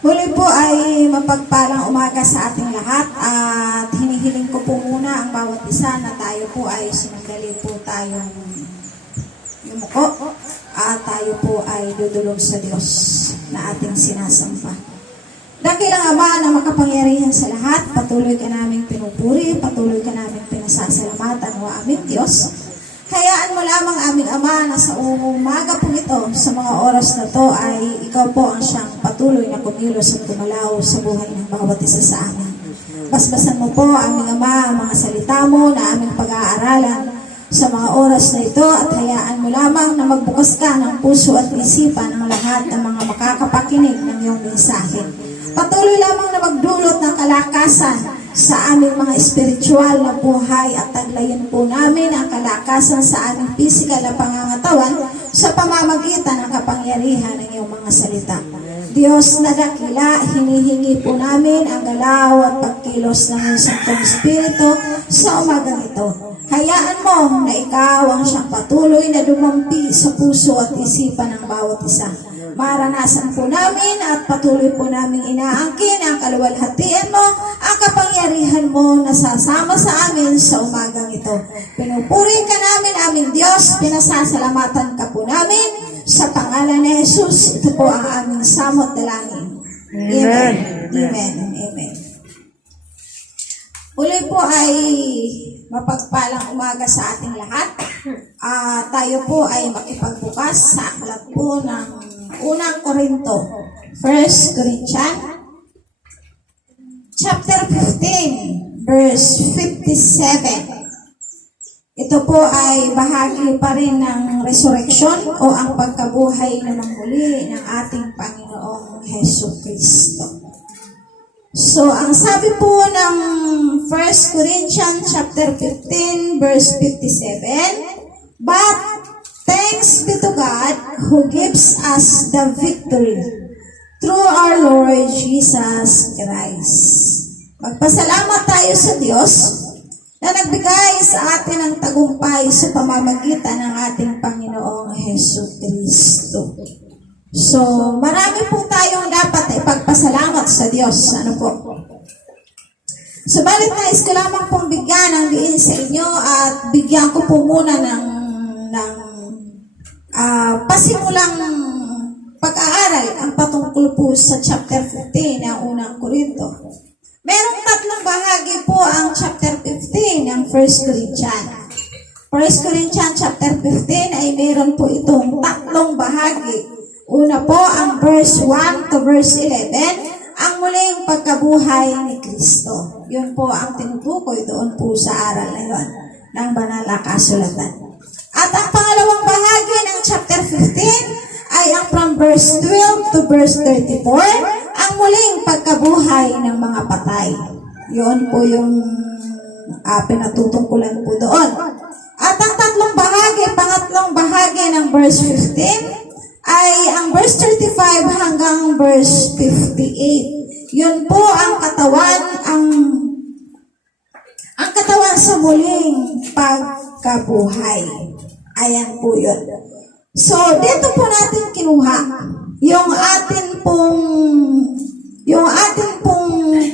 Muli po ay mapagpalang umaga sa ating lahat at hinihiling ko po muna ang bawat isa na tayo po ay sinandali po tayong yumuko at tayo po ay dudulog sa Diyos na ating sinasamba. Dakilang Ama na makapangyarihan sa lahat, patuloy ka naming pinupuri, patuloy ka naming pinasasalamatan o aming Diyos. Hayaan mo lamang aming Ama na sa umaga po ito, sa mga oras na to ay ikaw po ang siyang patuloy na kumilos at kumalaw sa buhay ng bawat isa sa amin. Basbasan mo po aming Ama ang mga salita mo na aming pag-aaralan sa mga oras na ito at hayaan mo lamang na magbukas ka ng puso at isipan ng lahat ng mga makakapakinig ng iyong mensahe. Patuloy lamang na magdulot ng kalakasan sa aming mga espiritual na buhay at taglayin po namin ang kalakasan sa aming physical na pangangatawan sa pamamagitan ng kapangyarihan ng iyong mga salita. Diyos na dakila, hinihingi po namin ang galaw at pagkilos ng iyong Santong Espiritu sa umagang ito. Hayaan mo na ikaw ang siyang patuloy na dumampi sa puso at isipan ng bawat isa. Maranasan po namin at patuloy po namin inaangkin ang kaluwalhatian mo, ang kapangyarihan mo na sasama sa amin sa umagang ito. Pinupuri ka namin, aming Diyos, pinasasalamatan ka po namin sa pangalan ni Jesus. Ito po ang aming samot dalangin. Amen. Amen. Amen. Uli po ay mapagpalang umaga sa ating lahat. Tayo po ay makipagbukas sa aklat po ng Unang Korinto, 1 Corinthians, chapter 15, verse 57. Ito po ay bahagi pa rin ng resurrection o ang pagkabuhay na muli ng ating Panginoong Hesus Kristo. So, ang sabi po ng 1 Corinthians chapter 15, verse 57, but thanks be to God who gives us the victory through our Lord Jesus Christ. Magpasalamat tayo sa Diyos na nagbigay sa atin ng tagumpay sa pamamagitan ng ating Panginoong Hesus Kristo. So, marami po tayong dapat ipagpasalamat sa Diyos. Ano po? Subalit nais ko lamang pong bigyan ng diin sa inyo at bigyan ko po muna ng pasimulang pag-aaral ang patungkol po sa chapter 15 ng Unang Korinto. Merong tatlong bahagi po ang chapter 15 ng 1 Corinthians. 1 Corinthians chapter 15 ay meron po itong tatlong bahagi. Una po ang verse 1 to verse 11, ang muling pagkabuhay ni Kristo. Yun po ang tinutukoy doon po sa aral na yun ng banal na kasulatan. At ang pangalawang bahagi ng chapter 15 ay ang from verse 12 to verse 34, ang muling pagkabuhay ng mga patay. Yun po yung pinatutungkulan po doon. At ang pangatlong bahagi ng verse 15, ay ang verse 35 hanggang verse 58. Yun po ang katawan sa muling pagkabuhay. Ayan po yun. So, dito po natin kinuha yung atin pong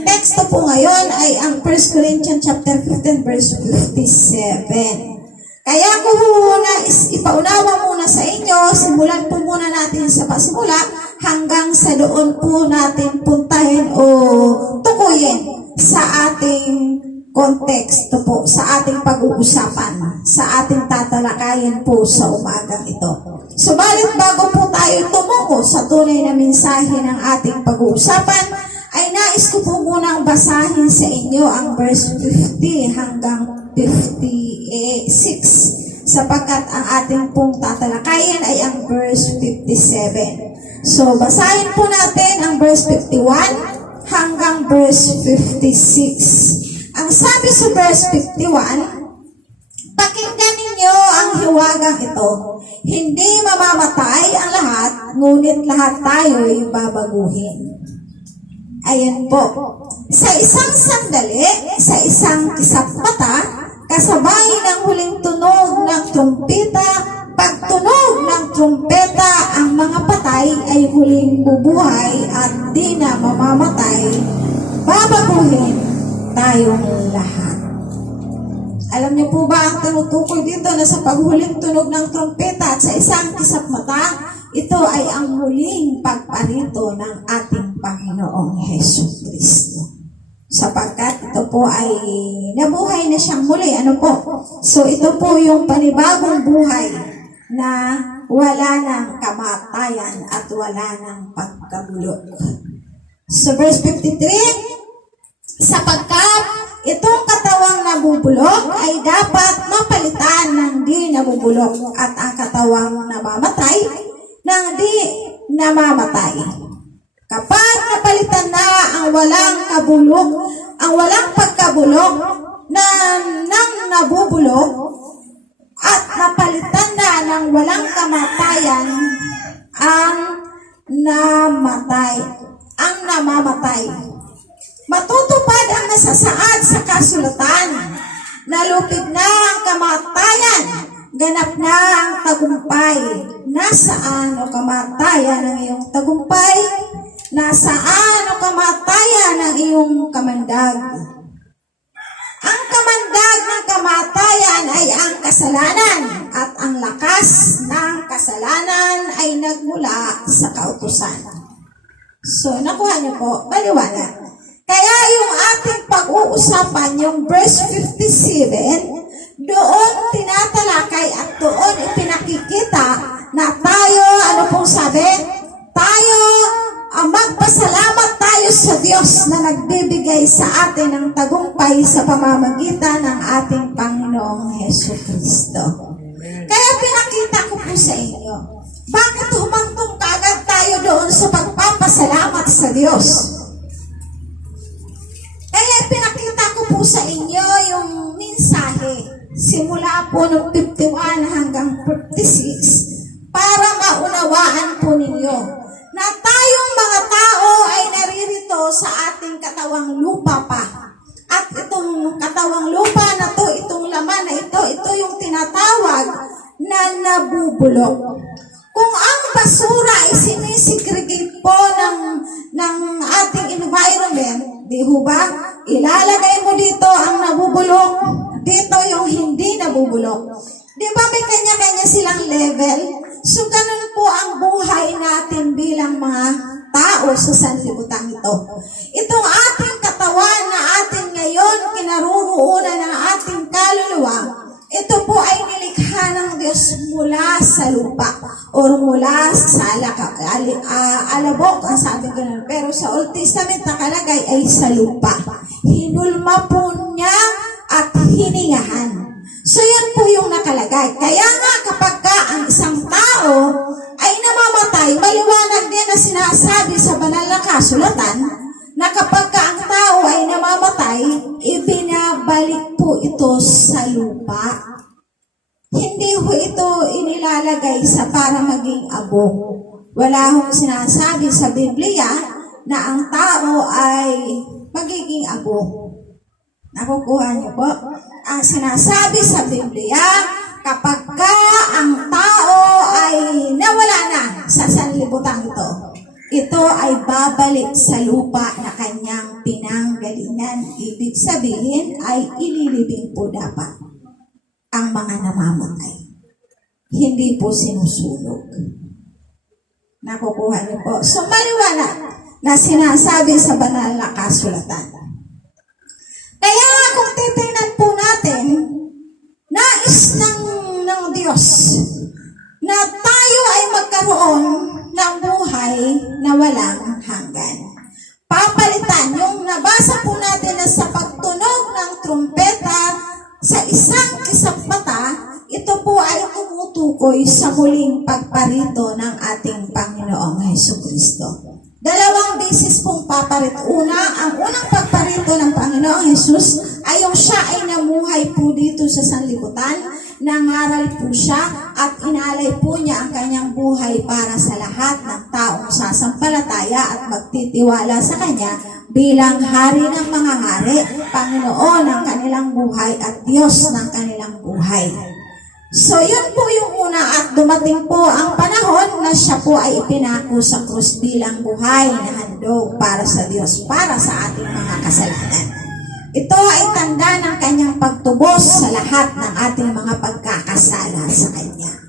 teksto po ngayon ay ang 1 Corinthians chapter 15 verse 57. Kaya ko muna ipaunawa muna sa inyo, simulan po muna natin sa pasimula hanggang sa doon po natin puntahin o tukuyin sa ating konteksto po, sa ating pag-uusapan, sa ating tatalakayin po sa umagang ito. Subalit bago po tayo tumungo sa tunay na mensahe ng ating pag-uusapan, ay nais ko po munang basahin sa inyo ang verse 50 hanggang 56 sapagkat ang ating pong tatalakayin ay ang verse 57. So, basahin po natin ang verse 51 hanggang verse 56. Ang sabi sa verse 51, pakinggan ninyo ang hiwagang ito. Hindi mamamatay ang lahat, ngunit lahat tayo'y babaguhin. Ayan po. Sa isang sandali, sa isang kisap mata, kasabay ng huling tunog ng trumpeta, pagtunog ng trumpeta, ang mga patay ay huling bubuhay at di na mamamatay, babaguhin tayong lahat. Alam niyo po ba ang tinutukoy dito na sa paghuling tunog ng trompeta at sa isang kisap mata, ito ay ang muling pagparito ng ating Panginoong Jesucristo. Sapagkat ito po ay nabuhay na siyang muli. Ano po? So ito po yung panibagong buhay na wala ng kamatayan at wala ng pagkabulok. So verse 53, sapagkat itong katawang nabubulok ay dapat mapalitan ng di nabubulok at ang katawang namamatay ng di namamatay. Kapag napalitan na ang walang kabulok, ang walang pagkabulok ng nabubulok at napalitan na ng walang kamatayan ang namamatay. Matutupad ang nasasaad sa kasulatan, nalupig na ang kamatayan, ganap na ang tagumpay. Nasaan o kamatayan ang iyong tagumpay? Nasaan o kamatayan ang iyong kamandag? Ang kamandag ng kamatayan ay ang kasalanan at ang lakas ng kasalanan ay nagmula sa kautusan. So, nakuha niyo po, maliwanag. Kaya yung ating pag-uusapan, yung verse 57, doon tinatalakay at doon ipinakikita na tayo, ano pong sabi? Tayo, magpasalamat tayo sa Diyos na nagbibigay sa atin ng tagumpay sa pamamagitan ng ating Panginoong Jesucristo. Kaya pinakita ko po sa inyo, bakit humantong kaagad tayo doon sa pagpapasalamat sa Diyos? Kaya pinakita ko po sa inyo yung mensahe simula po ng 51 hanggang 56 para maunawaan po ninyo na tayong mga tao ay naririto sa ating katawang lupa pa. At itong katawang lupa na to, itong laman na ito yung tinatawag na nabubulok. Kung ang basura ay sinisegregate po ng ating environment, di ho ba? Ilalagay mo dito ang nabubulok, dito yung hindi nabubulok. Di ba may kanya-kanya silang level? So, ganun po ang buhay natin bilang mga tao sa sanlibutan ito. Itong ating katawan na atin ngayon, kinaruroonan ng ating kaluluwa, ito po ay nilikha ng Diyos mula sa lupa o mula sa alabok, ang sabi ko nun. Pero sa Old Testament nakalagay ay sa lupa. Hinulma po niya at hiningahan. So yan po yung nakalagay. Kaya nga kapag ang isang tao ay namamatay, maliwanag din na sinasabi sa banal na kasulatan na kapag ang tao ay namamatay, ibinabalik po ito sa lupa. Hindi ho ito inilalagay sa para maging abo. Wala hong sinasabi sa Biblia na ang tao ay magiging abo. Nakukuha niyo po? Ang sinasabi sa Biblia, kapag ang tao ay nawala na sa sanlibutan ito ay babalik sa lupa na kanyang pinanggalingan. Ibig sabihin ay ililibing po dapat ang mga namamatay. Hindi po sinusulog. Nakukuha niyo po? So maliwanag na sinasabi sa banal na kasulatan. Kaya kung titingnan po natin, nais ng Diyos na tayo ay magkaroon ng buhay na walang hanggan. Papalitan, yung nabasa po natin na sa pagtunog ng trumpeta sa isang kisap mata, ito po ay tumutukoy sa muling pagparito ng ating Panginoong Jesucristo. Dalawang beses pong paparit. Ang unang pagparito ng Panginoong Jesus ay yung siya ay namuhay po dito sa sanlibutan, nangaral po siya at inalay po niya ang kanyang buhay para sa lahat ng taong sasampalataya at magtitiwala sa kanya bilang hari ng mga hari, Panginoon ng kanilang buhay at Diyos ng kanilang buhay. So yun po yung una at dumating po ang panahon na siya po ay ipinako sa krus bilang buhay na handog para sa Diyos, para sa ating mga kasalanan. Ito ay tanda ng kanyang pagtubos sa lahat ng ating mga pagkakasala sa Kanya.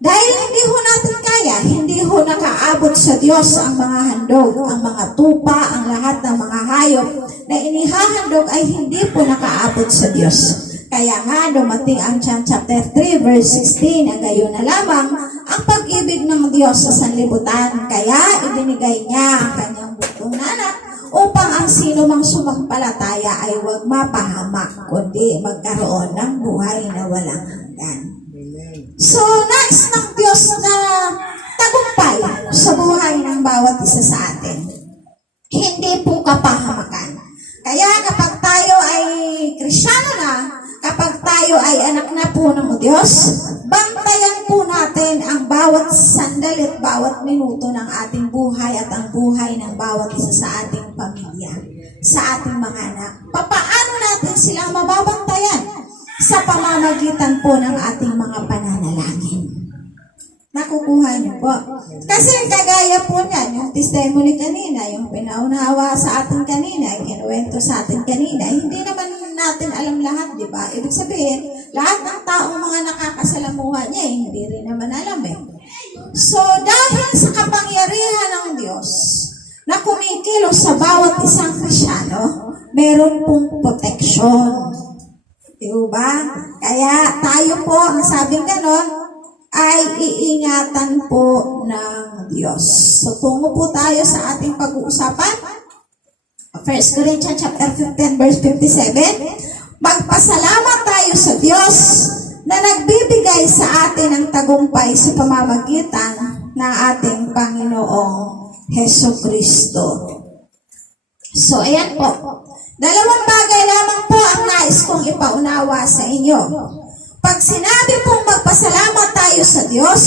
Dahil hindi ho natin kaya, hindi ho nakaabot sa Diyos ang mga handog, ang mga tupa, ang lahat ng mga hayop na inihahandog ay hindi po nakaabot sa Diyos. Kaya nga dumating ang John chapter 3 verse 16 na gayon na lamang ang pag-ibig ng Diyos sa sanlibutan. Kaya ibinigay niya ang kanyang bugtong na anak upang ang sino mang sumampalataya ay huwag mapahamak, kundi magkaroon ng buhay na walang hanggan. So, nais ng Diyos na tagumpay sa buhay ng bawat isa sa atin. Hindi po kapahamakan. Kaya kapag tayo ay Kristiyano na, kapag tayo ay anak na po ng Diyos, bantayan po natin ang bawat sandali at bawat minuto ng ating buhay at ang buhay ng bawat isa sa ating pamilya, sa ating mga anak. Papaano natin silang mababantayan? Sa pamamagitan po ng ating mga pananalangin. Nakukuha niyo po. Kasi kagaya po niyan, yung testimony kanina, yung pinaunawa sa atin kanina, yung kinuwento sa atin kanina, hindi naman natin alam lahat, di ba? Ibig sabihin, lahat ng taong mga nakakasalamuha niya, hindi rin naman alam eh. So, dahil sa kapangyarihan ng Diyos, na kumikilos sa bawat isang Kristiyano, meron pong protection. Diba? Kaya tayo po, ang sabing ganon, ay iingatan po ng Diyos. So, tungo po tayo sa ating pag-uusapan. 1 Corinthians chapter 15 verse 57. Magpasalamat tayo sa Diyos na nagbibigay sa atin ng tagumpay sa pamamagitan ng ating Panginoong Hesukristo. So, ayan po. Dalawang bagay lamang po ang nais kong ipaunawa sa inyo. Pag sinabi pong magpasalamat tayo sa Diyos,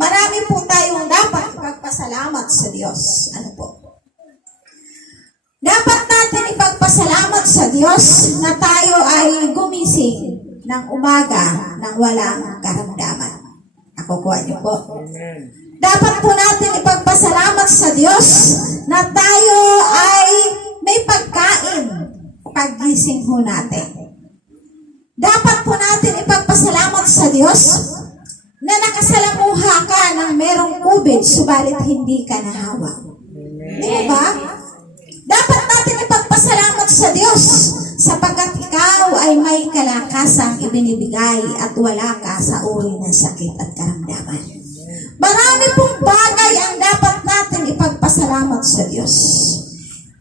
marami po tayong dapat ipagpasalamat sa Diyos. Ano po? Dapat natin ipagpasalamat sa Diyos na tayo ay gumising ng umaga nang walang karamdaman. Nakukuha niyo po. Dapat po natin ipagpasalamat sa Diyos na tayo ay may pagkain paggising ho natin. Dapat po natin ipagpasalamat sa Diyos na nakasalamuha ka ng merong COVID subalit hindi ka nahawa. Di ba? Dapat natin ipagpasalamat sa Diyos sapagkat ikaw ay may kalakasang ibinibigay at wala ka sa uri ng sakit at karamdaman. Marami pong bagay ang dapat natin ipagpasalamat sa Diyos.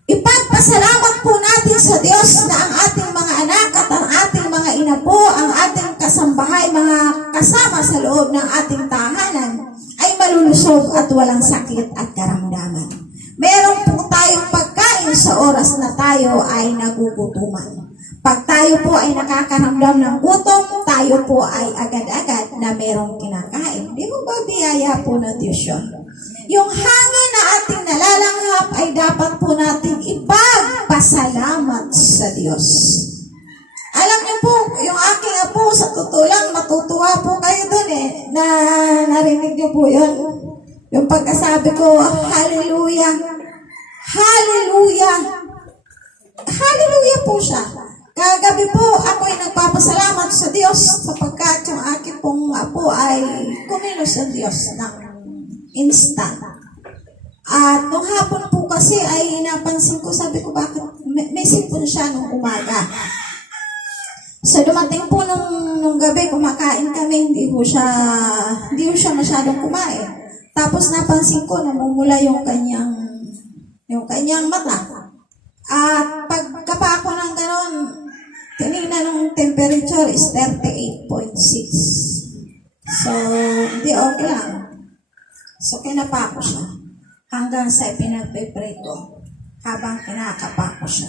Ipagpasalamat po natin sa Diyos na ang ating mga anak at ang ating mga ina po, ang ating kasambahay, mga kasama sa loob ng ating tahanan ay malulusog at walang sakit at karamdaman. Meron po tayong pagkain sa oras na tayo ay nagugutuman. Pag tayo po ay nakakaramdam ng gutom, tayo po ay agad-agad na merong kinakain. Di ba biyaya po ng Diyos yun? Yung hangin na ating nalalanghap ay dapat po natin ipagpasalamat sa Diyos. Alam niyo po, yung aking apo, sa totoo lang, matutuwa po kayo dun eh, na narinig niyo po yun. Yung pagkasabi ko, hallelujah, hallelujah, hallelujah po siya. Kagabi po, ako ay nagpapasalamat sa Diyos sapagkat yung aking pong apo ay kumilos sa Diyos ng instant. At nung hapon po kasi ay napansin ko, sabi ko bakit may sipon siya nung umaga. So dumating po nung gabi, kumakain kami, hindi ko siya masyadong kumain. Tapos napansin ko, namumula yung kanyang mata. At pagkapa ko ng ganon, kanina nung temperature is 38.6. So, hindi okay lang. So, kinapa ko siya. Hanggang sa pinagpe-pray ko. Habang kinakapa ko siya.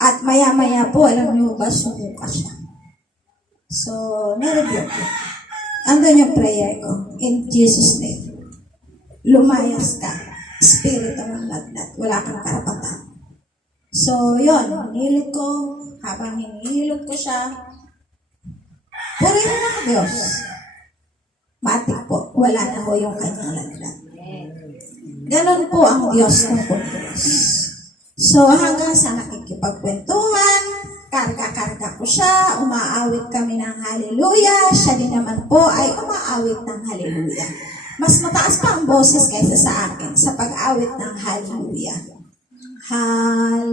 At maya-maya po, alam niyo ba, sumuka siya. So, na-review ko. Andun yung prayer ko. In Jesus' name. Lumayas ka. Espiritu ng lagnat. Wala kang karapatan. So, yun. Hinilot ko. Habang hinilot ko siya, purihin ang Diyos. Matik po. wala na ho yung kanyang laglag. Ganon po ang Diyos ng Diyos. So hanggang sa nakikipagkwentuhan, karga-karga ko siya, umaawit kami ng hallelujah, siya din naman po ay umaawit ng hallelujah. Mas mataas pa ang boses kaysa sa akin sa pag-awit ng hallelujah. Hallelujah.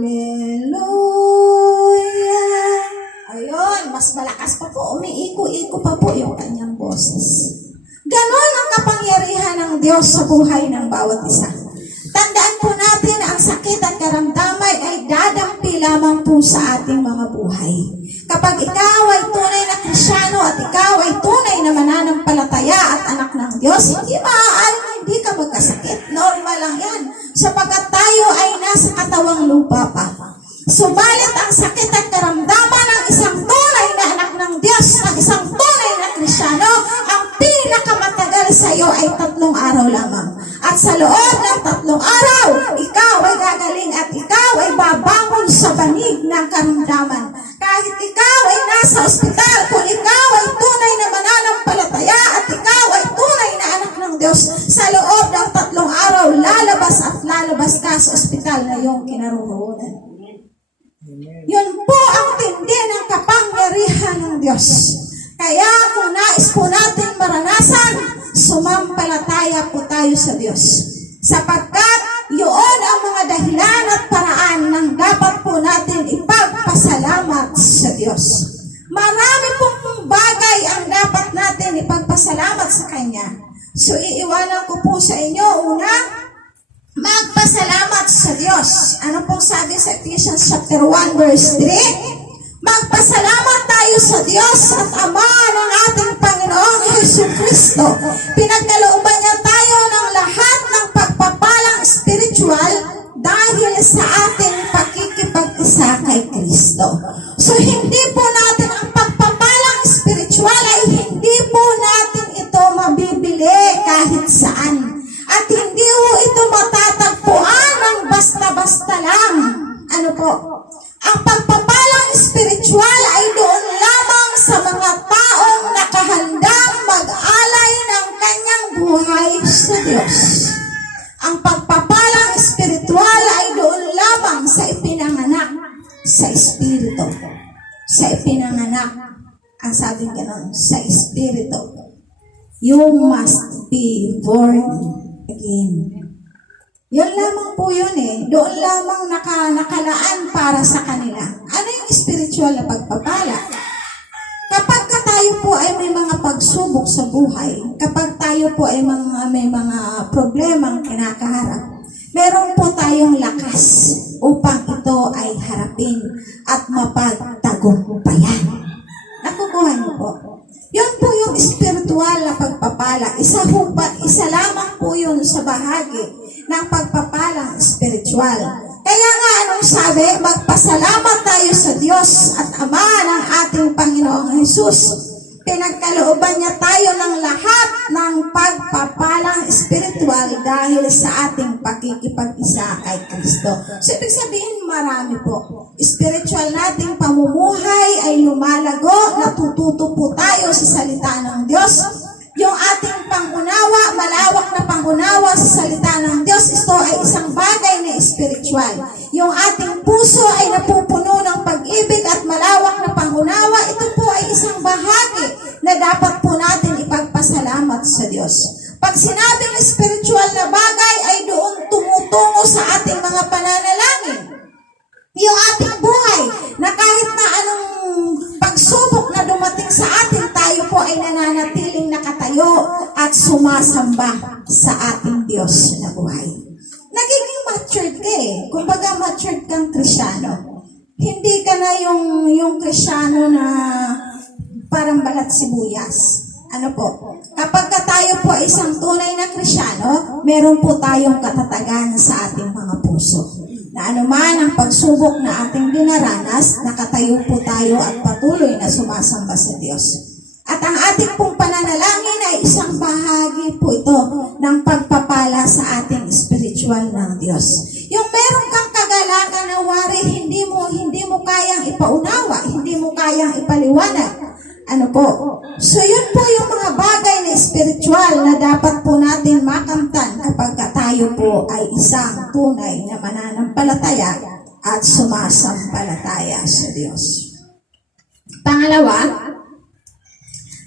Ayun, mas malakas pa po, umiiko-iko pa po yung kanyang boses. Ganon ang kapangyarihan ng Diyos sa buhay ng bawat isa. Tandaan po natin ang sakit at karamdaman ay dadampi lamang po sa ating mga buhay. Kapag ikaw ay tunay na Kristyano at ikaw ay tunay na mananampalataya at anak ng Diyos, hindi maaaring hindi ka magkasakit. Normal lang yan. Sapagkat tayo ay nasa katawang lupa pa. Subalit ang sakit at karamdaman ng isang tunay na anak ng Diyos, ng isang tunay na Kristyano, ang pinakamatagal sa iyo ay 3 araw lamang. At sa loob ng 3 araw, ikaw ay gagaling at ikaw ay babangon sa banig ng karamdaman. Kahit ikaw ay nasa ospital, kung ikaw ay tunay na mananampalataya at ikaw ay tunay na anak ng Diyos, sa loob ng 3 araw, lalabas at lalabas ka sa ospital na iyong kinaroroonan. Yun po ang tindi ng kapangyarihan ng Diyos. Kaya kung nais po natin maranasan, sumampalataya po tayo sa Diyos. Sapagkat yun ang mga dahilan at paraan ng dapat po natin ipagpasalamat sa Diyos. Marami pong bagay ang dapat natin ipagpasalamat sa Kanya. So iiwanan ko po sa inyo, una, magpasalamat sa Diyos. Ano pong sabi sa Ephesians chapter 1 verse 3? Magpasalamat tayo sa Diyos at Ama ng ating Panginoong Jesucristo. Pinagkalooban niya tayo ng lahat ng pagpapalang spiritual dahil sa ating pakikipag-isa kay Kristo. So hindi po natin ang pagpapalang spiritual ay hindi po natin ito mabibili kahit saan. At hindi po ito matatagpuan ng basta-basta lang. Ano po? Ang pagpapalang spiritual ay doon lamang sa mga taong nakahandang mag-alay ng kanyang buhay sa Diyos. Ang pagpapalang spiritual ay doon lamang sa ipinanganak sa Espiritu. Sa ipinanganak. Ang sabi gano'n, sa Espiritu. You must be born again. Yun lamang po yun eh. Doon lamang nakalaan para sa kanila. Ano yung spiritual na pagpapala? Kapag tayo po ay may mga pagsubok sa buhay, kapag tayo po ay may mga problemang kinakaharap, meron po tayong lakas upang ito ay harapin at mapagtagumpayan. Nakukuha niyo po? Yun po yung spiritual na pagpapala. Isa lamang po yun sa bahagi ng pagpapalang spiritual. Kaya nga anong sabi? Magpasalamat tayo sa Diyos at Ama ng ating Panginoong Jesus. Pinagkalooban niya tayo ng lahat ng pagpapalang spiritual dahil sa ating pakikipag-isa kay Kristo. So, ibig sabihin, marami po. Spiritual nating pamumuhay ay lumalago, natututo po tayo sa salita ng Diyos. Yung ating pangunawa, malawak na pangunawa sa salita ng Diyos, ito ay isang bagay na spiritual. Yung ating puso ay napupuno ng pag-ibig at malawak na pangunawa, ito po ay isang bahagi na dapat po natin ipagpasalamat sa Diyos. Pag sinabing spiritual na bagay ay doon tumutungo sa ating mga pananalangin. Yung ating buhay, na kahit na anong pagsubok na dumating sa atin, tayo po ay nananatiling nakatayo at sumasamba sa ating Diyos na buhay. Nagiging matured ka eh. Kumbaga matured kang Kristyano. Hindi ka na yung Kristyano na parang balat sibuyas. Ano po? Kapag tayo po ay isang tunay na Kristyano, meron po tayong katatagan sa ating mga puso. Na anuman ang pagsubok na ating dinaranas, nakatayo po tayo at patuloy na sumasamba sa Diyos. At ang ating pong pananalangin ay isang bahagi po ito ng pagpapala sa ating spiritual ng Diyos. Yung meron kang kagalakan na wari, hindi mo kayang ipaunawa, hindi mo kayang ipaliwanag. Ano po? So yun po yung mga bagay na spiritual na dapat po natin makamtan kapag tayo po ay isang tunay na mananampalataya at sumasampalataya sa Diyos. Pangalawa,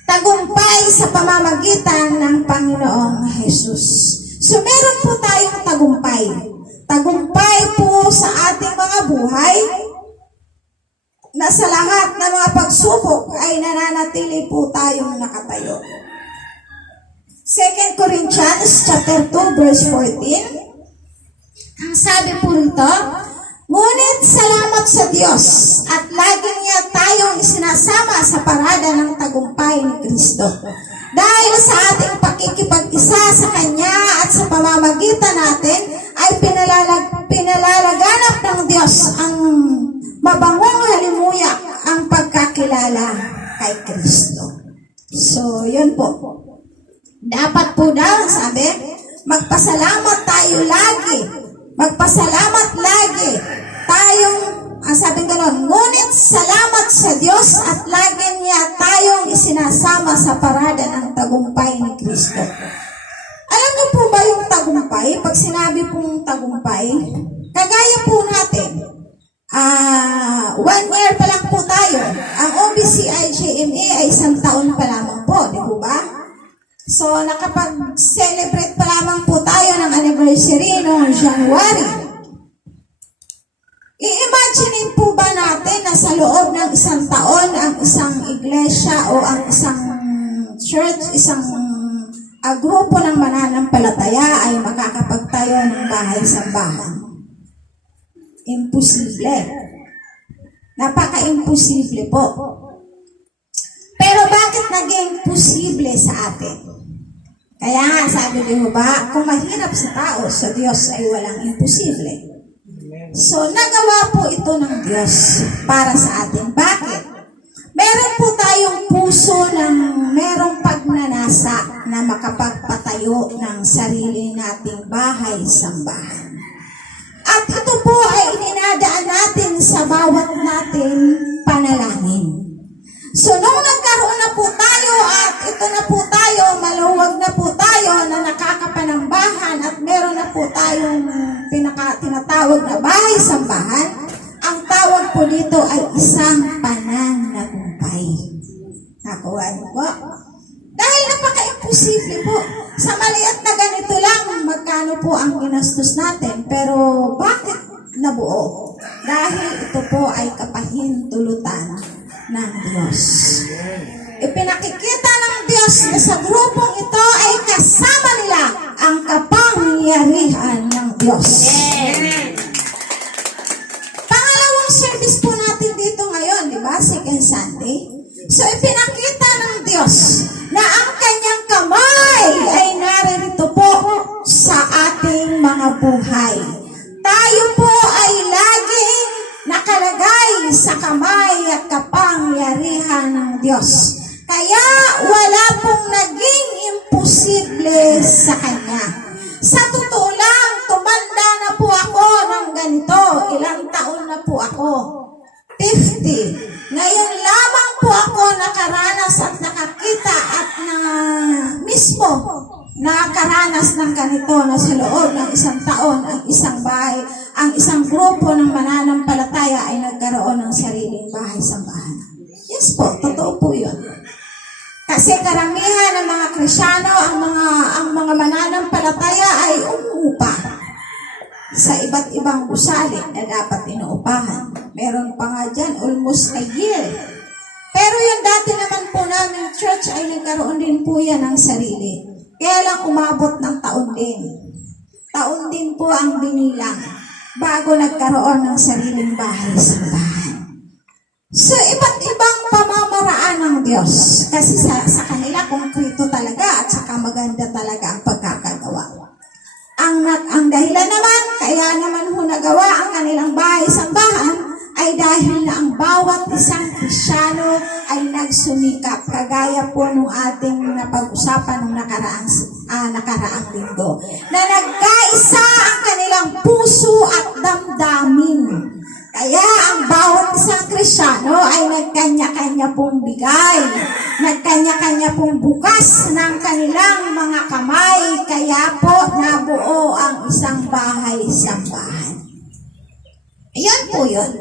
tagumpay sa pamamagitan ng Panginoong Jesus. So meron po tayong tagumpay. Tagumpay po sa ating mga buhay na sa lahat ng mga pagsubok ay nananatili po tayong nakatayo. 2 Corinthians chapter 2 verse 14. Ang sabi po rito, ngunit salamat sa Diyos at lagi niya tayong isinasama sa parada ng tagumpay ni Kristo. Dahil sa ating pakikipag-isa sa Kanya at sa pamamagitan natin ay pinalalaganap ng Diyos ang mabangong halimuyak ang pagkakilala kay Kristo. So, yun po. Dapat po daw, sabi, magpasalamat tayo lagi. Magpasalamat lagi tayong, sabi gano'n, ngunit salamat sa Diyos at lagi niya tayong isinasama sa parada ng tagumpay ni Kristo. Alam niyo po ba yung tagumpay? Pag sinabi pong tagumpay, kagaya po natin, 1 year pa lang po tayo. Ang OBCI-GMA ay 1 taon pa lamang po, di po ba? So, nakapag-celebrate pa lamang po tayo ng anniversary noong January. I-imagine po ba natin na sa loob ng 1 taon, ang isang iglesia o ang isang church, isang grupo ng mananampalataya ay makakapagtayo ng bahay-sambahan? Imposible. Napaka-imposible po. Pero bakit naging posible sa atin? Kaya nga, sabi niyo ba, kung mahirap sa tao, sa Diyos ay walang imposible. So, nagawa po ito ng Diyos para sa atin. Bakit? Meron po tayong puso ng merong pagnanasa na makapagpatayo ng sarili nating bahay-sambahan. At ito po ay ininadaan natin sa bawat natin panalangin. So, nung nagkaroon na po tayo at ito na po tayo, maluwag na po tayo na nakakapanambahan at meron na po tayong tinatawag na bahay-sambahan, ang tawag po dito ay isang pananagumpay. Nakuha niyo po? Dahil napaka-imposible po. Sa maliit na ganito lang, magkano po ang ginastos natin. Pero bakit nabuo? Dahil ito po ay kapahintulutan ng Diyos. Ipinakikita ng Diyos na sa grupong ito ay kasama nila ang kapangyarihan ng Diyos. Pangalawang service po natin dito ngayon, di ba? Second Sunday. So, ipinakita ng Diyos na ang kanyang kamay ay naririto po sa ating mga buhay. Tayo po ay laging nakalagay sa kamay at kapangyarihan ng Diyos. Kaya wala pong naging imposible sa Kanya. Sa totoo lang, tumanda na po ako ng ganito. Ilang taon na po ako? 50. Ngayon lamang po ako nakaranas at nakakita at mismo nakaranas ng ganito na sa loob ng 1 taon, ang isang bahay, ang isang grupo ng mananampalataya ay nagkaroon ng sariling bahay-sambahan. Yes po, totoo po yun. Kasi karamihan ng mga Krisyano, ang mga mananampalataya ay umuupa sa iba't ibang gusali na dapat inuupahan. Meron pa nga dyan, almost a year. Pero yung dati naman po namin church ay nagkaroon din po yan ng sarili. Kaya lang umabot ng taon din. Taon din po ang binilang bago nagkaroon ng sariling bahay-sambahan. So, iba't ibang pamamaraan ng Diyos. Kasi sa kanila, konkreto talaga at saka maganda talaga ang pagkakagawa. Ang dahilan naman, kaya naman ho nagawa ang kanilang bahay-sambahan, ay dahil na ang bawat isang Krisyano ay nagsumikap, kagaya po nung ating napag-usapan nung nakaraang linggo, na nagkaisa ang kanilang puso at damdamin. Kaya ang bawat isang Kristiyano ay nagkanya-kanya pong bigay, nagkanya-kanya pong bukas ng kanilang mga kamay, kaya po nabuo ang isang bahay-sambahan. Ayan po yun.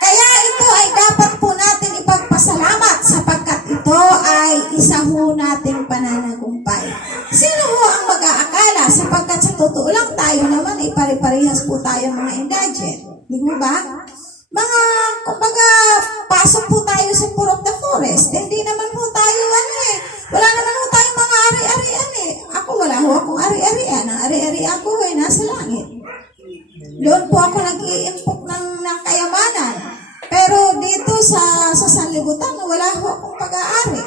Kaya ito ay dapat po natin ipagpasalamat sapagkat ito ay isa ho nating pananagumpay. Sino ho ang mag-aakala sapagkat sa totoo lang tayo naman ay pare-parehas po tayo mga engadget. Di ba? Mga, kumbaga, pasok po tayo sa Pure of the Forest. Hindi naman po tayo, wala naman po tayong mga ari-arian Ako wala ho akong ari-arian. Ang ari-ari ako ay nasa langit. Doon po ako nag-iimpok ng kayamanan. Pero dito sa sanlibutan, wala ho akong pag-aari.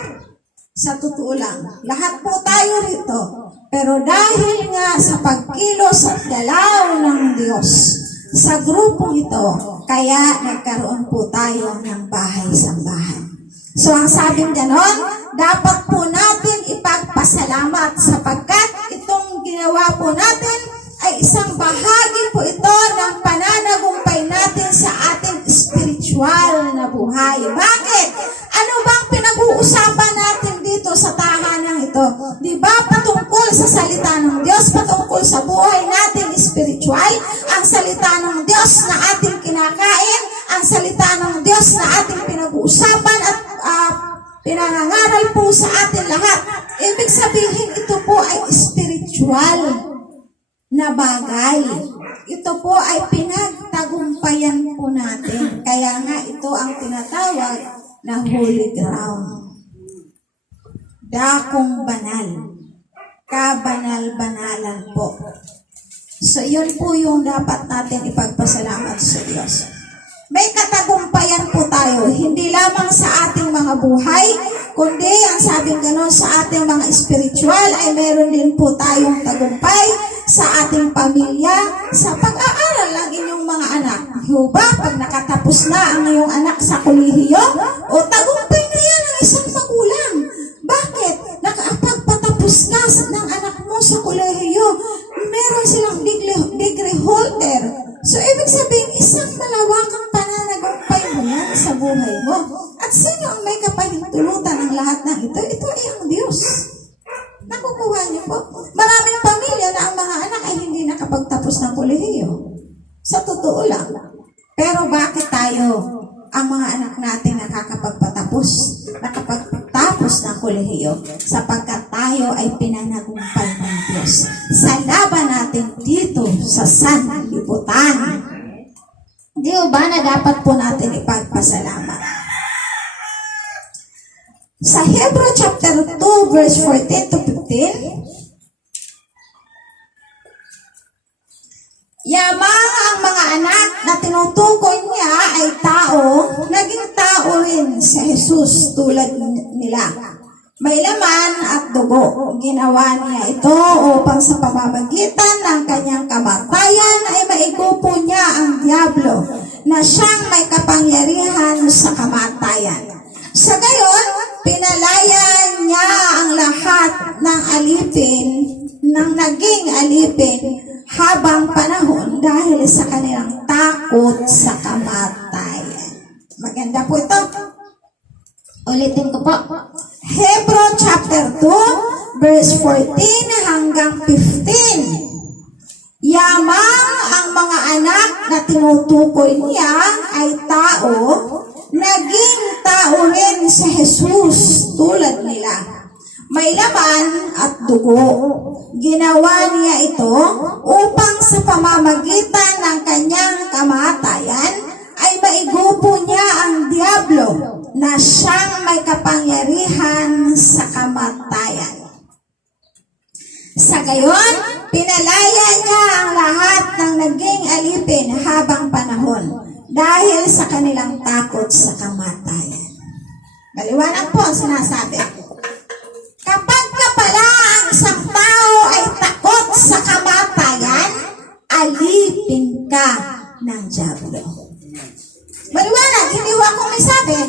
Sa totoo lang, lahat po tayo rito. Pero dahil nga sa pagkilos at galaw ng Diyos, sa grupong ito, kaya nagkaroon po tayo ng bahay-sambahan. So ang sabing ganon, dapat po natin ipagpasalamat sapagkat itong ginawa po natin ay isang bahagi po ito ng pananagumpay natin sa ating spiritual na buhay. Bakit? Ano bang pinag-uusapan natin dito sa tahanang ito? Di ba patungkol sa salita ng Diyos, patungkol sa buhay natin spiritual, ang salita ng Diyos na ating kinakain, ang salita ng Diyos na ating pinag-uusapan at pinangangaral po sa atin lahat. Ibig sabihin, ito po ay spiritual na bagay. Ito po ay pinagtagumpayan po natin. Kaya nga ito ang tinatawag na holy ground. Dakong banal. Kabanal-banalan po. So, yun po yung dapat natin ipagpasalamat sa Diyos. May katagumpayan po tayo, hindi lamang sa ating mga buhay, kundi ang sabing gano'n sa ating mga spiritual ay meron din po tayong tagumpay sa ating pamilya, sa pag-aaral ng inyong mga anak. Diba, pag nakatapos na ang iyong anak sa kolehiyo, o tagumpay na yan ang isang magulang. Bakit? Nakapagpatapos ka ng anak mo sa kolehiyo, meron silang degree holder. So, ibig sabihin, isang malawakang pananagumpay mo yan sa buhay mo. At sino ang may kapahintulutan ng lahat ng ito? Ito ay ang Diyos. Nakukuha niyo po. Maraming pamilya na ang mga anak ay hindi nakapagtapos ng kolehiyo. Sa totoo lang. Pero bakit tayo, ang mga anak natin nakakapagpatapos ng kolehiyo? Sapagkat tayo ay pinanagumpay ng Diyos. Sa laban natin dito sa sanlibutan. Di ba na dapat po natin ipagpasalamat? Sa Hebrew chapter 2 verse 14 to 15, yamang ang mga anak na tinutukoy niya ay tao, naging tao rin si Jesus tulad nila. May laman at dugo. Ginawa niya ito upang sa pamamagitan ng kanyang kamatayan ay maigupo niya ang diablo na siyang may kapangyarihan sa kamatayan. Sa gayon, pinalaya niya ang lahat ng alipin, ng naging alipin habang panahon dahil sa kanilang takot sa kamatayan. Maganda po ito. Ulitin ko po. Hebrew chapter 2, verse 14 hanggang 15. Yamang ang mga anak na tinutukoy niya ay tao, naging tao rin si Jesus tulad nila. May laman at dugo. Ginawa niya ito upang sa pamamagitan ng kanyang kamatayan ay maigupo niya ang diablo na siyang may kapangyarihan sa kamatayan. Sa gayon, pinalaya niya ang lahat ng naging alipin habang panahon dahil sa kanilang takot sa kamatayan. Maliwanag po ang sinasabi. Kapag ka pala ang isang tao ay takot sa kamatayan, alipin ka ng diablo. Maliwanag, hindi ko akong may sabi.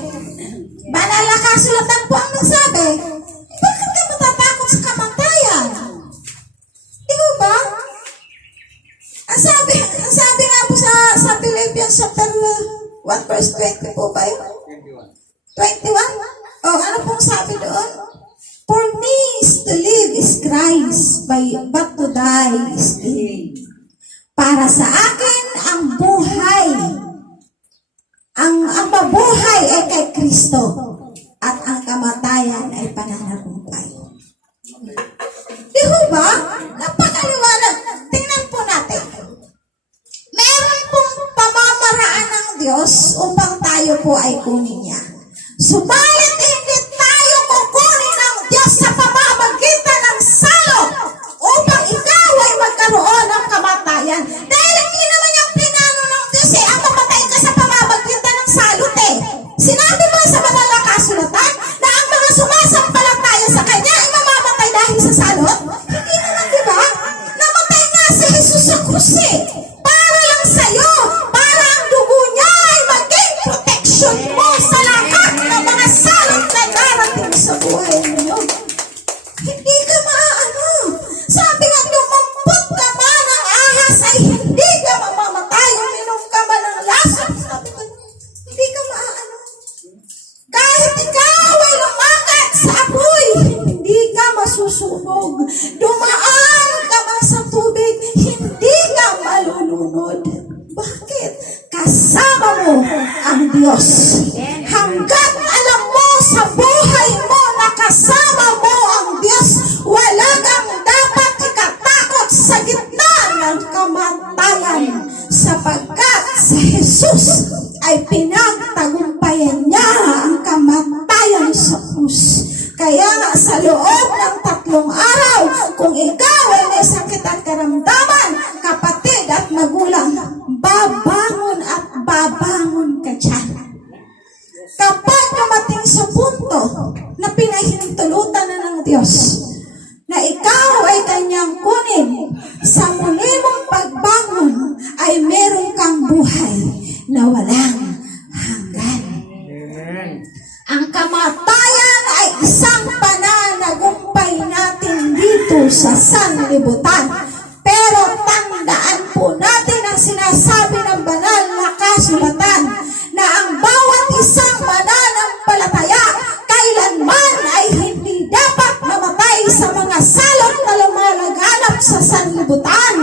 Banal na kasulatan po ang nagsabi. Bakit ka matatakot sa kamatayan? Di ba? Ang sabi nga po sa Philippians chapter 1 verse 20 po ba yun? 21? O, ano pong sabi doon? For me to live is Christ, but to die is gain. Para sa akin, ang buhay, ang mabuhay ay kay Kristo, at ang kamatayan ay pananagumpay. Di ho ba? Napakaliwanag. Tingnan po natin. Meron pong pamamaraan ng Diyos upang tayo po ay kunin niya. Subalit hindi tayo kukunin ng Diyos sa pamamagitan ng salot upang ikaw ay magkaroon ng kamatayan. Dahil hindi naman yung plinano ng Diyos ang mamatay ka sa pamamagitan ng salot Sinabi mo sa banal na kasulatan na ang mga sumasampalataya sa Kanya ay mamamatay dahil sa salot? Hindi naman, di ba? Namatay nga si Jesus sa krus para lang sa'yo, para ang dugo niya ay maging protection mo sa lahat ng mga salot na darating sa buhay mo. Hindi ka maaano. Sabi nga, lumampot ka man ng ahas ay hindi ka mamamatay. Uminom ka man ng lason. Sabi nga, hindi ka maaano. Kahit ikaw ay lumakat sa apoy, hindi ka masusunog. Dumaan ka man sa tubig, hindi ka malulunod. Bakit? Kasama mo ang Diyos. Hanggat alam mo sa buhay mo na kasama mo ang Diyos, wala kang dapat ikatakot sa gitna ng kamatayan, sapagkat si Jesus ay pinagtagumpayan niya ang kamatayan sa krus. Kaya nga sa loob ng 3 araw, kung ikaw ay may sakit at karamdaman, kapatid at magulang, babangon at babangon ka dyan. Kapag dumating sa punto na pinahintulutan na ng Diyos na ikaw ay Kanyang kunin, sa muli mong pagbangon ay meron kang buhay na walang hanggan. Ang kamatayan ay isang pananagumpay natin dito sa sanlibutan. Pero tandaan po natin ang sinasabi ng banal na kasulatan na ang bawat isang mananampalataya kailanman ay hindi dapat mamatay sa mga salot na lumalaganap sa sanlibutan,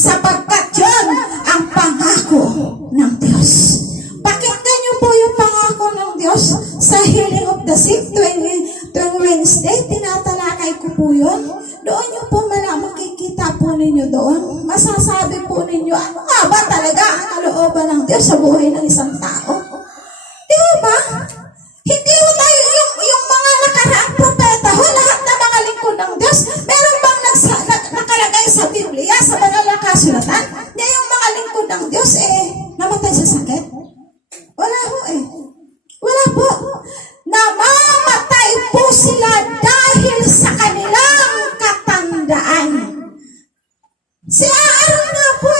sapagkat yun ang pangako ng Diyos. Pakinggan niyo po yung pangako ng Diyos sa Healing of the Sick tuwing Wednesday. Tinatalakay ko po yun. Doon niyo po makikita po ninyo doon. Masasabi po ninyo, ano nga ba talaga ang kalooban ng Diyos sa buhay ng isang tao? Di ba? Hindi mo tayo yung mga nakaraang propeta ho, lahat na mga lingkod ng Diyos. Meron bang nakalagay sa Biblia, sa banal na kasulatan, na yung mga lingkod ng Diyos namatay sa sakit? Wala ho Wala po. Namamatay po sila dahil sa kanilang katandaan. Si Aaron nga po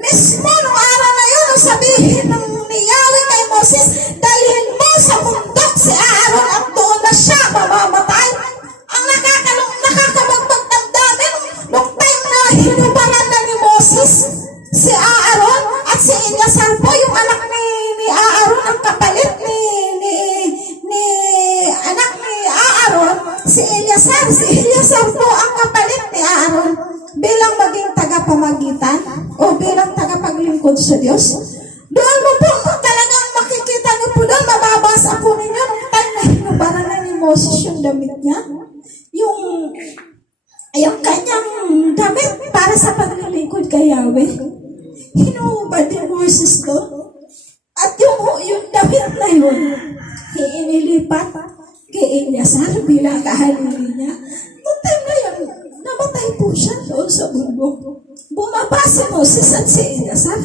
mismo nung araw na yun, sabihin ni Yahweh kay Moses, dalhin mo sa bundok si Aaron at doon na siya mamamatay. Ang nakakamagbagdamdamin nung time na hinubaran na ni Moses si Aaron at si Eleazar po, yung anak ni Aaron, ang kapalit ni anak ni Aaron, si Eleazar. Si Eleazar po ang kapalit ni Aaron bilang maging tagapamagitan o bilang tagapaglingkod sa Diyos. Doon mo po talagang makikita niyo po doon, mababasa po ninyo nung time na hinubaran na ni Moses yung damit niya, yung kanyang damit para sa paglilingkod kay Yahweh. Hinubad ni Moses to. At yung damit na yun, inilipat kay Eleazar bilang kahalili niya. Noong time na yun, namatay po siya doon sa bundok. Bumaba si Moses at si Eleazar.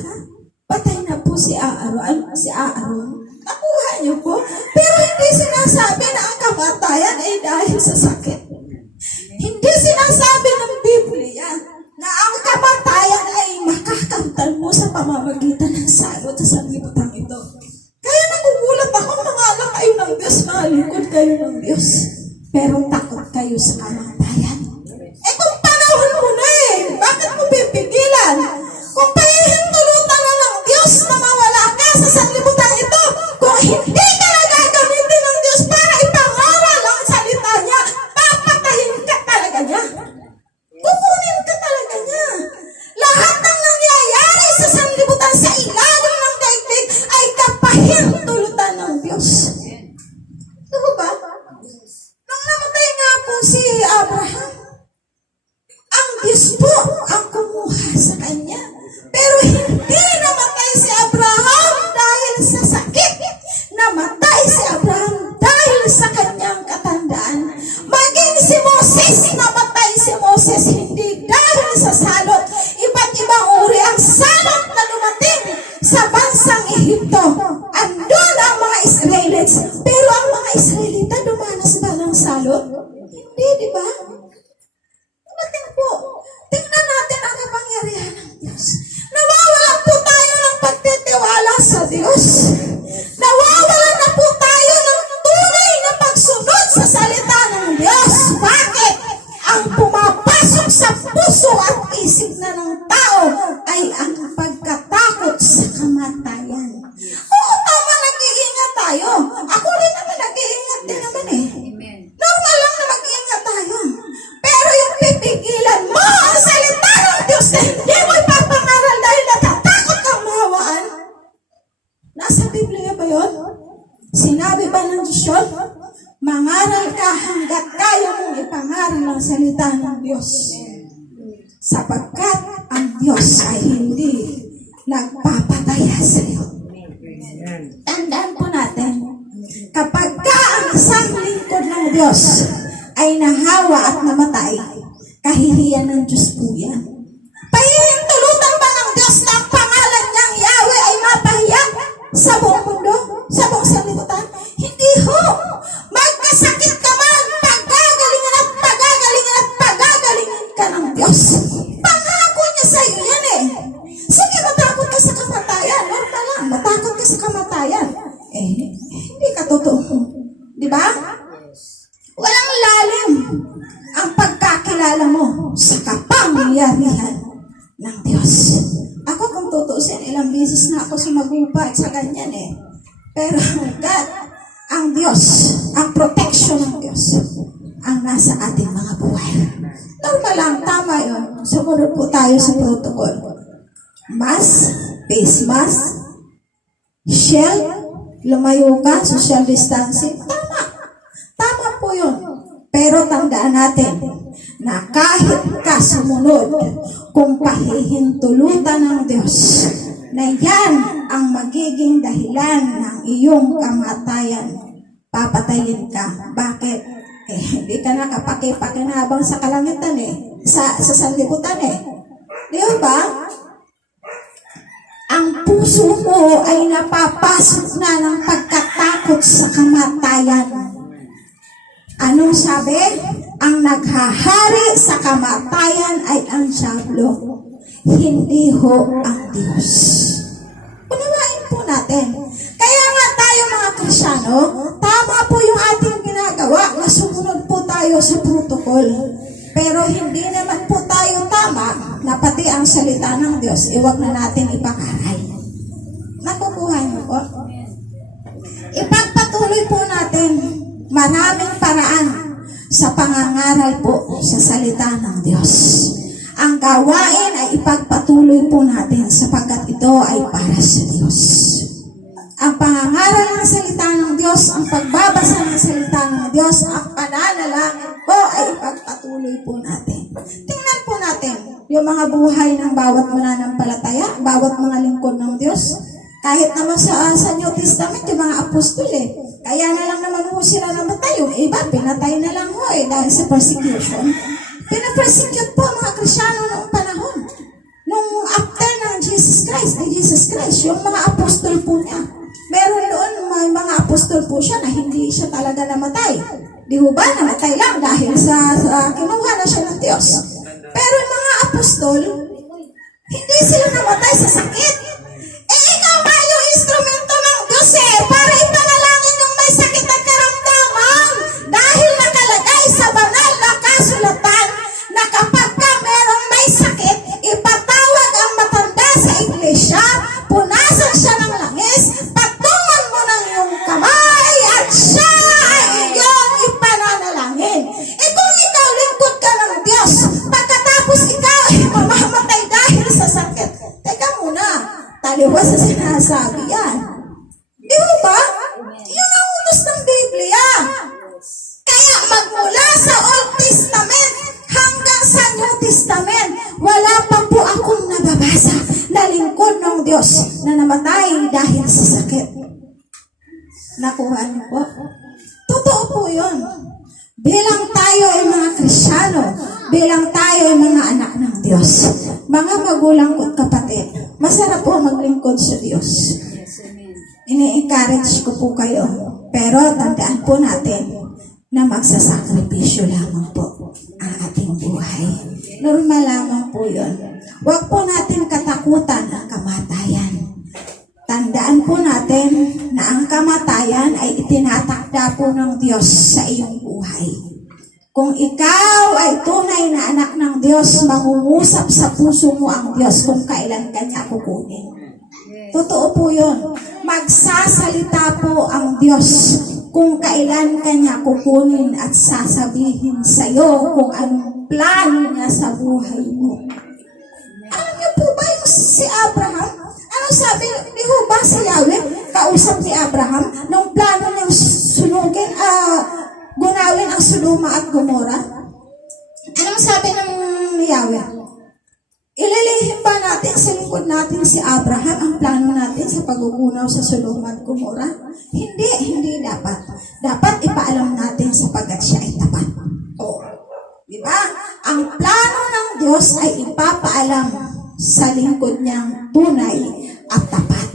Patay na po si Aaron. Nakuha niyo po. Pero hindi sinasabi na ang kamatayan ay dahil sa sakit. Hindi sinasabi ng Biblia na ang kamatayan ay makakamtan mo sa pamamagitan ng salot sa sanlibutan ito. Kaya nagugulat ako, mga anak kayo ng Diyos, nalingkod kayo ng Diyos, pero takot kayo sa kamatayan. Kung panahon mo na bakit mo pipigilan? Kung pahihintulutan na ng Diyos na mawala ka sa sanlibutan Diyos po ang kumuha sa kanya. Pero hindi namatay si Abraham dahil sa sakit. Namatay si Abraham dahil sa kanyang katandaan. Maging si Moses, namatay si Moses hindi dahil sa salot. Iba't ibang uri ang salot na dumating sa bansang Ehipto. Andun ang mga Israelites. Pero ang mga Israelita dumanas ba ng salot? Hindi, di ba? Dumating po. Tingnan natin ang kapangyarihan ng Diyos. Nawawalan po tayo ng pagtitiwala sa Diyos. Nawawalan na po tayo ng tunay na pagsunod sa salita ng Diyos. Bakit? Ang pumapasok sa puso at isip na ng tao ay ang pagkatakot sa kamatayan. Oo, tama, nag-iingat tayo. Ako rin naman nag-iingat din naman eh. Normal lang na mag-iingat tayo. Pero yung pipigilan mo ang salita ng Diyos na hindi mo ipapangaral dahil natatakot kang mahawaan. Nasa Biblia ba yun? Sinabi ba ng Diyos yun? Mangaral ka hanggat kaya mong ipangaral ang salita ng Diyos. Sapagkat ang Diyos ay hindi nagpapataya sa iyo. Tandaan po natin, kapag ka ang isang lingkod ng Diyos ay nahawa at namatay, kahihiyan ng Diyos po yan. Pahihintulutan ba ng Diyos na ang pangalan niyang Yahweh ay mapahiya sa buong mundo? Sa buong sanlibutan? Hindi ho! Magkasakit ka man, pagagalingan at pagagalingan at pagagalingan ka ng Diyos. Pangako niya sa iyo yan eh. Sige, matakot ka sa kamatayan. Normal lang, matakot ka sa kamatayan. Hindi ka totoo. Di ba? Walang lalim ang pagkakilala mo sa kapangyarihan ng Diyos. Ako kung tutusin, ilang beses na ako sumagupa at sa ganyan eh. Pero God, ang Diyos, ang protection ng Diyos, ang nasa ating mga buhay. Normal lang, tama yun. Sumunod po tayo sa protocol. Mask, face mask, shell, lumayo ka, social distancing. Tama. Tama po yun. Pero tandaan natin na kahit ka sumunod, kung pahihintulutan ng Diyos, na yan ang magiging dahilan ng iyong kamatayan, papatayin ka. Bakit? Hindi ka nakapakipakinabang sa kalangitan eh. Sa sanlibutan eh. Di ba? Ang puso mo ay napapasok na ng pagkatakot sa kamatayan. Anong sabi? Ang naghahari sa kamatayan ay ang diablo, hindi ho ang Diyos. Unawain po natin. Kaya nga tayo mga Kristyano, tama po yung ating ginagawa na sumunod po tayo sa protocol. Pero hindi naman po tayo tama na pati ang salita ng Diyos, iwag na natin ipakaray. Nakukuha niyo po? Ipagpatuloy po natin maraming paraan sa pangangaral po sa salita ng Diyos. Ang gawain ay ipagpatuloy po natin sapagkat ito ay para sa Diyos. Ang pangangaral ng salita ng Diyos, ang pagbabasa ng salita ng Diyos, ang pananalangin po ay ipagpatuloy po natin. Tingnan po natin yung mga buhay ng bawat mananampalataya, bawat mga lingkod ng Diyos. Kahit naman sa New Testament, yung mga apostol eh. Kaya na lang naman ho sila namatay. Yung iba, pinatay na lang ho eh dahil sa persecution. Pinapersecute po mga Kristyano noong panahon. Nung after ng Jesus Christ, yung mga apostol po niya. Meron doon may mga apostol po siya na hindi siya talaga namatay. Di ba? Namatay lang dahil sa kinuha na siya ng Diyos. Pero yung mga apostol, hindi sila namatay sa sakit. Ikaw ba yung instrumento ng Diyos eh, para ipanalangin yung may sakit at karamdaman dahil nakalagay sa banal na kasulatan na kapag ka merong may sakit, ipatawag ang matanda sa iglesia, punasan siya ng langis, patungan mo ng iyong kamay at siya ay iyong ipananalangin. Kung ikaw lingkod ka ng Diyos, pagkatapos ikaw ay mamamatay dahil sa sakit, teka muna, taliwas sa sinasabi yan. Di ba? Yun ang utos ng Biblia. Kaya magmula sa Old Testament hanggang sa New Testament, Diyos na namatay dahil sa sakit. Nakuha niyo po? Totoo po yun. Bilang tayo ay mga Kristiyano, bilang tayo ay mga anak ng Diyos, mga magulang at kapatid, masarap po maglingkod sa Diyos. Ini-encourage ko po kayo, pero tandaan po natin na magsasakripisyo lamang po ang ating buhay. Normal lamang po yun. Huwag po natin katakutan ang kamatayan. Tandaan po natin na ang kamatayan ay itinatakda po ng Diyos sa iyong buhay. Kung ikaw ay tunay na anak ng Diyos, mangungusap sa puso mo ang Diyos kung kailan kanya kukunin. Totoo po yun. Magsasalita po ang Diyos kung kailan kanya kukunin at sasabihin sa iyo kung anong plano niya sa buhay mo. Alam niyo po ba yung si Abraham? Ano sabi ni ba si Yahweh? Kausap ni Abraham nung plano niyang sunugin, gunawin ang Sodoma at Gomora. Anong sabi ng Yahweh? Ililihim ba natin sa lingkod natin si Abraham ang plano natin sa paggugunaw sa Sodoma at Gomora? Hindi dapat. Dapat ipaalam natin sapagkat siya ay tapat. O, di ba? Ang plano ng Diyos ay ipapaalam sa lingkod niyang tunay at tapat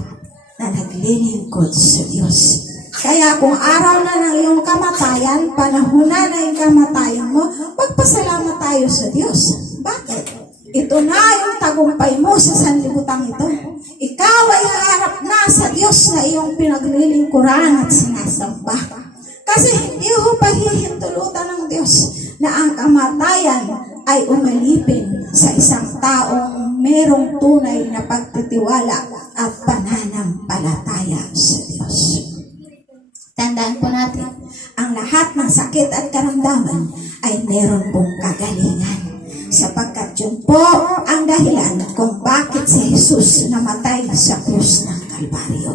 na naglilingkod sa Diyos. Kaya kung araw na ng iyong kamatayan, panahon na yung kamatayan mo, magpasalamat tayo sa Diyos. Bakit? Ito na yung tagumpay mo sa sanlibutan ito. Ikaw ay haharap na sa Diyos na iyong pinaglilingkuran at sinasamba. Kasi hindi ho pahihintulutan ng Diyos na ang kamatayan ay umalipin sa isang taong merong tunay na pagtitiwala at pananampalataya sa Diyos. Tandaan po natin, ang lahat ng sakit at karamdaman ay meron pong kagalingan. Sapagkat yun po ang dahilan kung bakit si Jesus namatay sa krus ng Kalbaryo.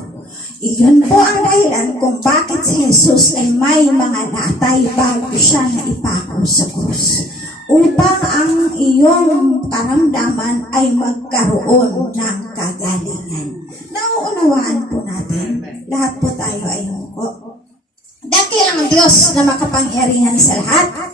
Iyon po ang dahilan kung bakit si Jesus ay may mga latay bago siya na ipako sa krus. Upang ang iyong karamdaman ay magkaroon ng kagalingan. Nauunawaan po natin, lahat po tayo ay humuko. Dakilang Diyos na makapangyarihan sa lahat,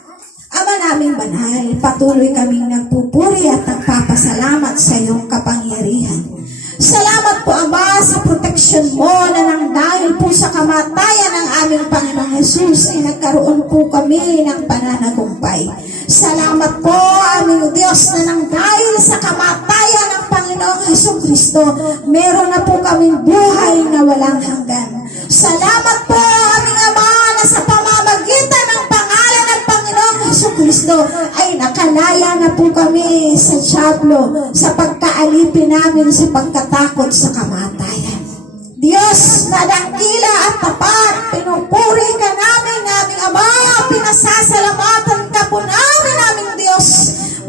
Ama naming banal, patuloy kaming nagpupuri at nagpapasalamat sa iyong kapangyarihan. Salamat po, Ama, sa proteksyon mo na nang dahil po sa kamatayan ng aming Panginoong Jesus ay nagkaroon po kami ng pananagumpay. Salamat po, aming Diyos, na nang dahil sa kamatayan ng Panginoong Jesucristo, meron na po kaming buhay na walang hanggan. Salamat po, aming Ama, na sa pamamagitan ng pangalan ng Panginoong Jesucristo ay nakalaya na po kami sa dyablo sa pagkaalipin namin sa pagkatakot sa kamatayan. Diyos na dakila at tapat, pinupuri ka namin, aming Ama, pinasasalamatan ka po namin, aming Diyos.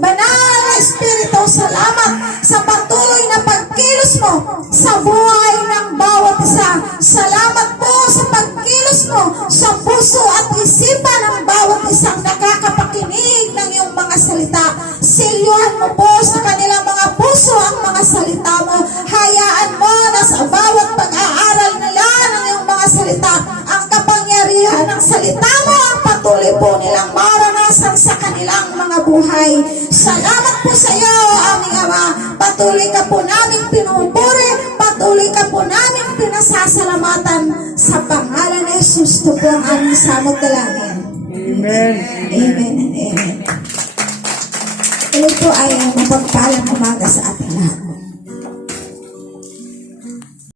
Banal na Espiritu, salamat sa patuloy na pagkilos mo sa buhay ng bawat isa. Salamat po sa pagkilos mo sa puso at isipan ng bawat isang nakakapakinig ng iyong mga salita. Silyuhan mo po sa kanilang mga puso ang mga salita mo. Hayaan mo na sa bawat pag-aaral nila ng iyong mga salita, ang kapangyarihan ng salita mo ang patuloy po nilang maranasan sa kanilang mga buhay. Salamat po sa iyo, aming Ama. Patuloy ka po namin pinupuri, patuloy ka po namin pinasasalamatan sa pangalan ni Jesus. Ito po ang aming samot dalangin. Amen. Amen and amen. Ito po ay mapagpalang umaga sa ating lahat.